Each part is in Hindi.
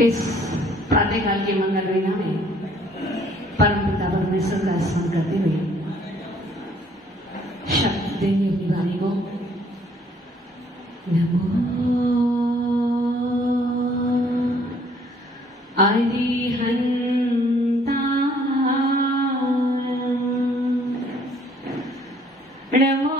इस प्रातःकाल के मंगल वेला में परम पिता परमेश्वर का स्मरण करते हुए शब्द देंगे अपनी वाणी को। नमो अरिहंताय, नमो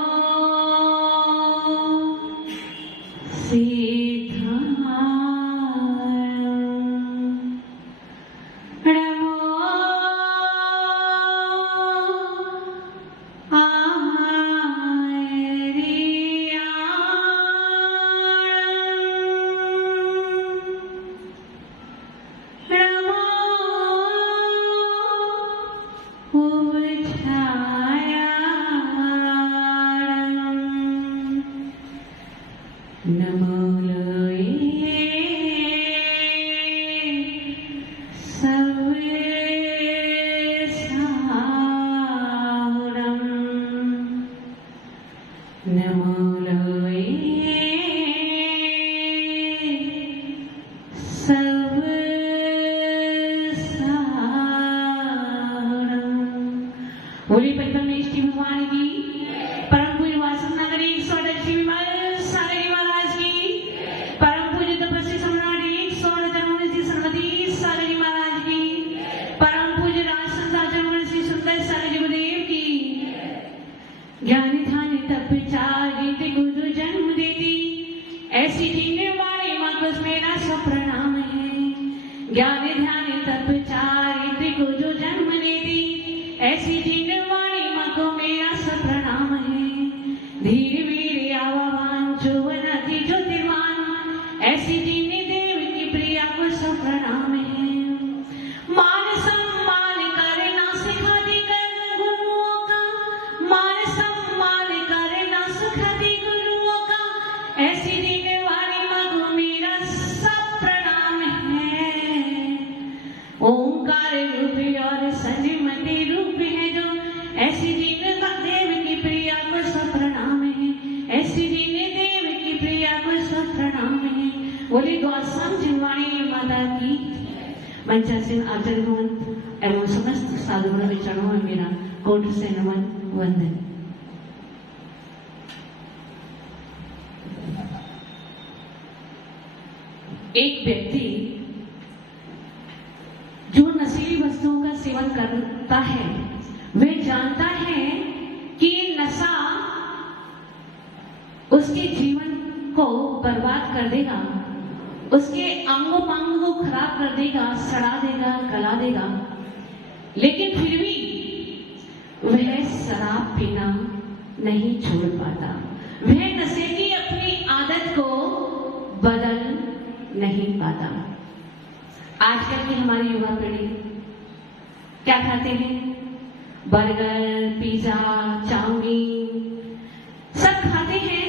होली पंचम में इष्टि भगवान की परम पूज्य वासव नगरी स्वदर्शी विमल सागरी महाराज की परम पूज्य तपस्वी सम्राट स्वर्ण धर्मऋषि श्रीमती सागरी महाराज की परम पूज्य राज संसाचरण श्री सुंदर सागरी गुरुदेव की ज्ञान ध्यान तप चारित गुरु जन्म देती ऐसी जीने वाली माँ को मेरा सब प्रणाम है। ज्ञान ध्यान तप चारित गुरु जन्म देती ऐसी जीने वाली माँ को मेरा सब प्रणाम है। धीरे वीर आवान चौवन अति ज्योतिर्मान ऐसी जीने देव की प्रिया को सब प्रणाम है। मान सम्मान करना सिखा दी कर गुरुओं का, मान सम्मान करना सिखा दी गुरुओं का ऐसी जीने वाली माँ को मेरा सब प्रणाम है। ओंकार रूप और संजीवनी रूप है जो ऐसी जीने देव की प्रिया को सब प्रणाम है। ऐसी जीने देव की प्रिया को सब प्रणाम है। बोली गौसम जिनवाणी माता की मंचासीन आचार्य भवन एवं समस्त साधुगणों के चरणों में मेरा कोटि से नमन वंदन। एक व्यक्ति जो नशीली वस्तुओं का सेवन करता है वह जानता है कि नशा उसके जीवन को बर्बाद कर देगा, उसके अंगों पांगों को खराब कर देगा, सड़ा देगा, गला देगा, लेकिन फिर भी वह शराब पीना नहीं छोड़ पाता। वह नशे की अपनी आदत को बदल नहीं पाता। आजकल की हमारी युवा पीढ़ी क्या खाते हैं? बर्गर, पिज्जा, चाउमीन सब खाते हैं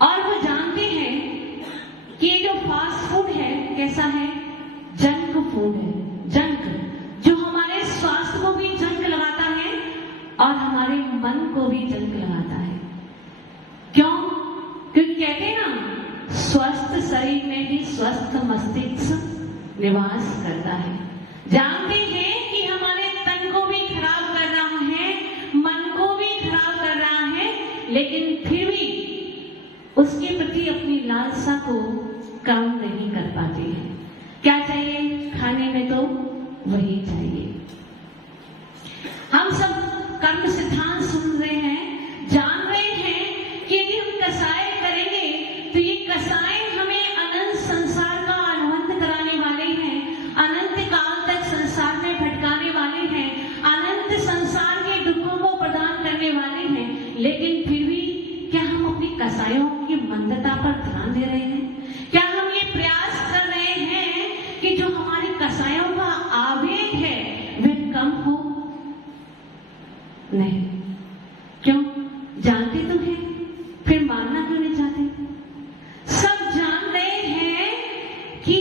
और वो जानते हैं कि ये जो फास्ट फूड है कैसा है? जंक फूड है। जंक जो हमारे स्वास्थ्य को भी जंक लगाता है और हमारे मन को भी जंक लगाता है। क्यों? क्योंकि कहते हैं ना, स्वस्थ शरीर में भी स्वस्थ मस्तिष्क निवास करता है। जानते हैं कि हमारे तन को भी खराब कर रहा है, मन को भी खराब कर रहा है, लेकिन फिर भी उसके प्रति अपनी लालसा को कम नहीं कर पाते हैं। क्या चाहिए खाने में? तो वही चाहिए। हम सब कर्म सिद्धांत सुन रहे हैं, जान रहे हैं कि यदि हम कसाय करेंगे तो ये कसाय हमें अनंत संसार का अनुभव कराने वाले हैं, अनंत काल तक संसार में भटकाने वाले हैं, अनंत संसार के दुखों को प्रदान करने वाले हैं। लेकिन फिर भी क्या हम अपनी कसायों की मंदता पर ध्यान दे रहे हैं? क्या हम ये प्रयास कर रहे हैं कि जो हमारी कसायों का आवेग है वह कम हो? नहीं। क्यों? जानते तो हैं, फिर मानना क्यों नहीं चाहते? सब जान रहे हैं कि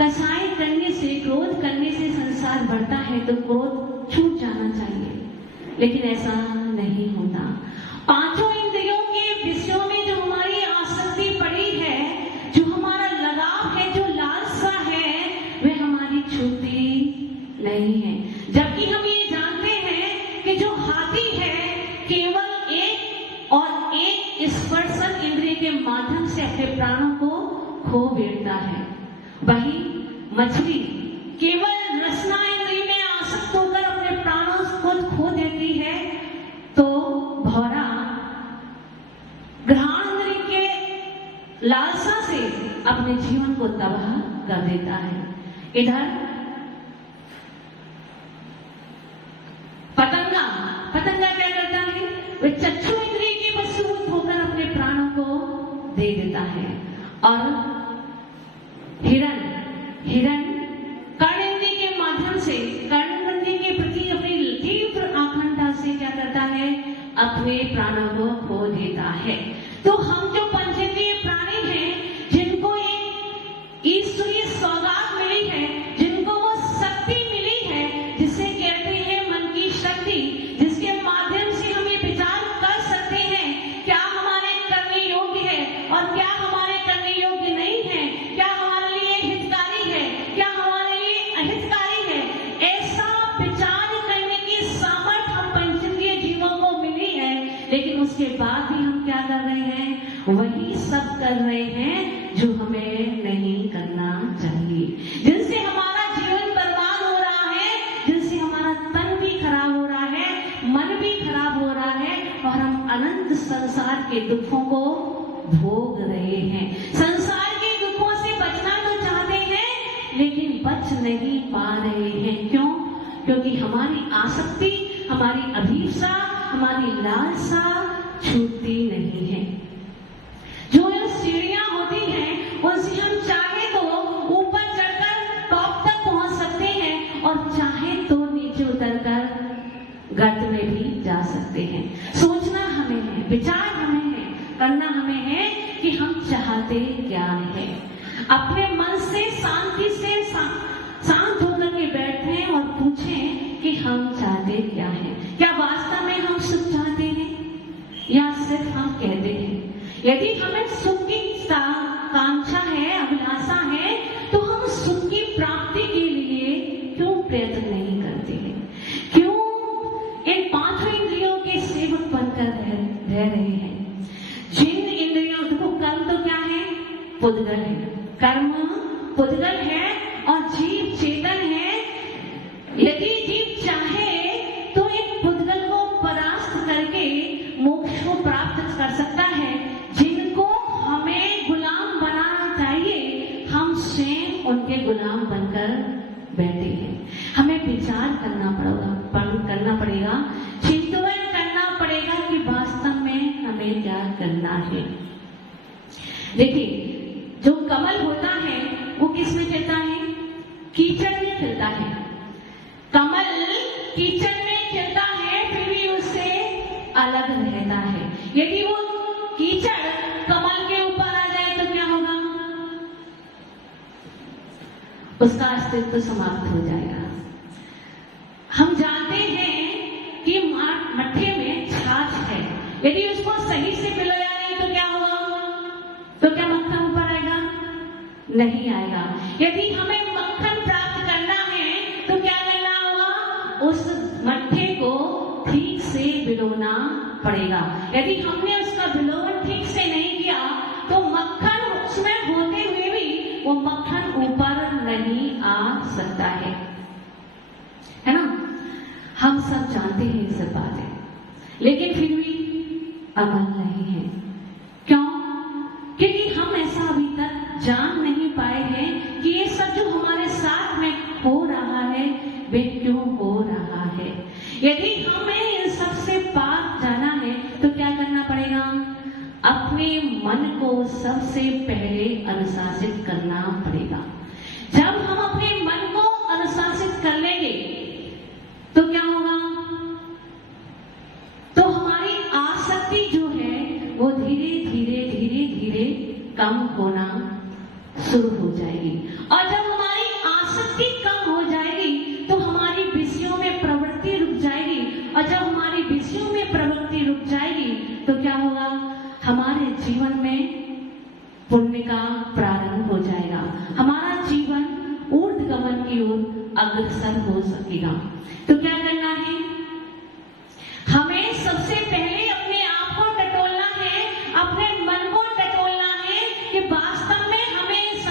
कसाय करने से, क्रोध करने से संसार बढ़ता है, तो क्रोध छूट जाना चाहिए, लेकिन ऐसा नहीं होता। पांचों इंद्रियों के विषयों में जो हमारी आसक्ति पड़ी है, जो हमारा लगाव है, जो बैठता है। वही मछली केवल रसना इंद्रिय में आसक्त होकर अपने प्राणों को खो देती है, तो भौरा घ्राण इंद्रिय के लालसा से अपने जीवन को तबाह कर देता है। इधर पतंगा क्या करता है? वह चक्षु इंद्रिय के वशीभूत होकर अपने प्राणों को दे देता है। और हिरण कर्णेंद्रिय के माध्यम से कर्णेंद्रिय के प्रति अपनी तीव्र आकांक्षा से क्या करता है? अपने प्राणों को खो देता है। तो हम जो पंचेंद्रिय प्राणी हैं, जिनको एक ईश्वरीय सौगात मिली है, जिनको वो शक्ति मिली है जिसे कहते हैं मन की शक्ति, जिसके माध्यम से हम ये विचार कर सकते हैं क्या हमारे करने योग्य है और क्या हमारे करने योग्य नहीं है, क्या हमारे लिए हितकारी है, क्या हमारे लिए अहितकारी है। ऐसा विचार करने की सामर्थ्य हम पंचेंद्रिय जीवों को मिली है, लेकिन उसके बाद भी हम क्या कर रहे हैं? वही सब कर रहे हैं जो हमें नहीं करना चाहिए, जिनसे हमारा जीवन बर्बाद हो रहा है, जिनसे हमारा तन भी खराब हो रहा है, मन भी खराब हो रहा है, और हम अनंत संसार के दुखों को भोग रहे हैं। संसार के दुखों से बचना तो चाहते हैं, लेकिन बच नहीं पा रहे हैं। क्यों? क्योंकि हमारी आसक्ति, हमारी अभिप्सा, हमारी लालसा छूटती नहीं है। जो सीढ़ियां होती हैं, उनसे हम चाहे तो ऊपर चढ़कर टॉप तक पहुंच सकते हैं, और चाहे तो नीचे उतरकर गर्त में भी जा सकते हैं। सोचना हमें है, विचार हमें है, करना हमें है कि हम चाहते क्या है। अपने मन से शांति से शांत होकर के बैठें और पूछें कि हम चाहते क्या है। क्या वास्तव में हम सुख चाहते हैं या सिर्फ हम कहते हैं? यदि हमें सुख की कांक्षा है, अभिलाषा है, तो हम सुख की प्राप्ति के लिए क्यों प्रयत्न नहीं करते हैं? क्यों इन पांचों इंद्रियों के सेवक बनकर रह रहे हैं? जिन इंद्रियों को कर्म तो क्या है? पुद्गल है। कर्म पुद्गल है और जीव चेतन है। यदि जीव चाहे तो एक पुद्गल को परास्त करके मोक्ष को प्राप्त कर सकता है। जिनको हमें गुलाम बनाना चाहिए, हम स्वयं उनके गुलाम बनकर बैठे हैं। हमें विचार करना पड़ेगा, चिंतन करना पड़ेगा कि वास्तव में हमें क्या करना है। देखिए, जो कमल होता है वो किस में खिलता है? कीचड़ में खिलता है। कमल कीचड़ में खिलता है, फिर भी उससे अलग रहता है। यदि वो कीचड़ कमल के ऊपर आ जाए तो क्या होगा? उसका अस्तित्व समाप्त हो जाएगा। हम जानते हैं कि मट्ठे में छाछ है, यदि उसको सही से पिलाया नहीं तो क्या होगा? तो क्या मक्खन ऊपर आएगा? नहीं आएगा। यदि हमें मक्खन प्राप्त करना है तो क्या करना होगा? उस मट्ठे को ठीक से भिगोना पड़ेगा। यदि हमने उसका विलोवन ठीक से नहीं किया तो मक्खन उसमें होते हुए भी वो मक्खन ऊपर नहीं आ सकता है ना? हम सब जानते हैं ये सब बातें, लेकिन फिर भी अमल नहीं है। क्यों? क्योंकि हम ऐसा अभी तक जान नहीं पाए हैं कि ये सब जो हमारे साथ में हो रहा है वे क्यों हो रहा है। यदि हमें इन सब से पार जाना है तो क्या करना पड़ेगा? अपने मन को सबसे पहले अनुशासित करना पड़ेगा। जब हम अपने मन को अनुशासित कर लेंगे तो क्या होगा? तो हमारी आसक्ति जो है वो धीरे धीरे धीरे धीरे कम होना शुरू हो जाएगी। और जब हमारी आसक्ति कम हो जाएगी तो हमारी विषयों में प्रवृत्ति रुक जाएगी। और जब हमारी विषयों में प्रवृत्ति रुक जाएगी तो क्या होगा? हमारे जीवन में पुण्य का प्रारंभ हो जाएगा। हमारा जीवन ऊर्ध्वगमन की ओर अग्रसर हो सकेगा। तो क्या करना है? हमें सबसे पहले अपने आप को टटोलना है, अपने मन को टटोलना है कि वास्तव में हमें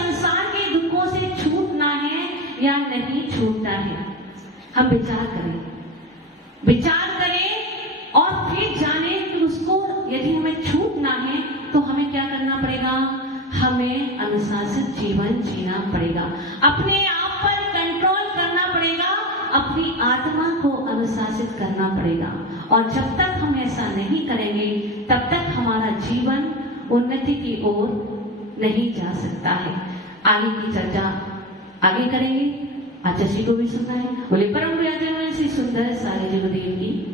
या नहीं छूटता है। हम विचार करें और फिर जाने कि उसको यदि हमें छूटना है तो हमें क्या करना पड़ेगा, हमें अनुशासित जीवन जीना पड़ेगा, अपने आप पर कंट्रोल करना पड़ेगा, अपनी आत्मा को अनुशासित करना पड़ेगा। और जब तक हम ऐसा नहीं करेंगे तब तक हमारा जीवन उन्नति की ओर नहीं जा सकता है। आगे की चर्चा आगे करेंगे। आचार्य जी को भी सुनना है। बोले परम श्री सुंदर सारे जगदेव की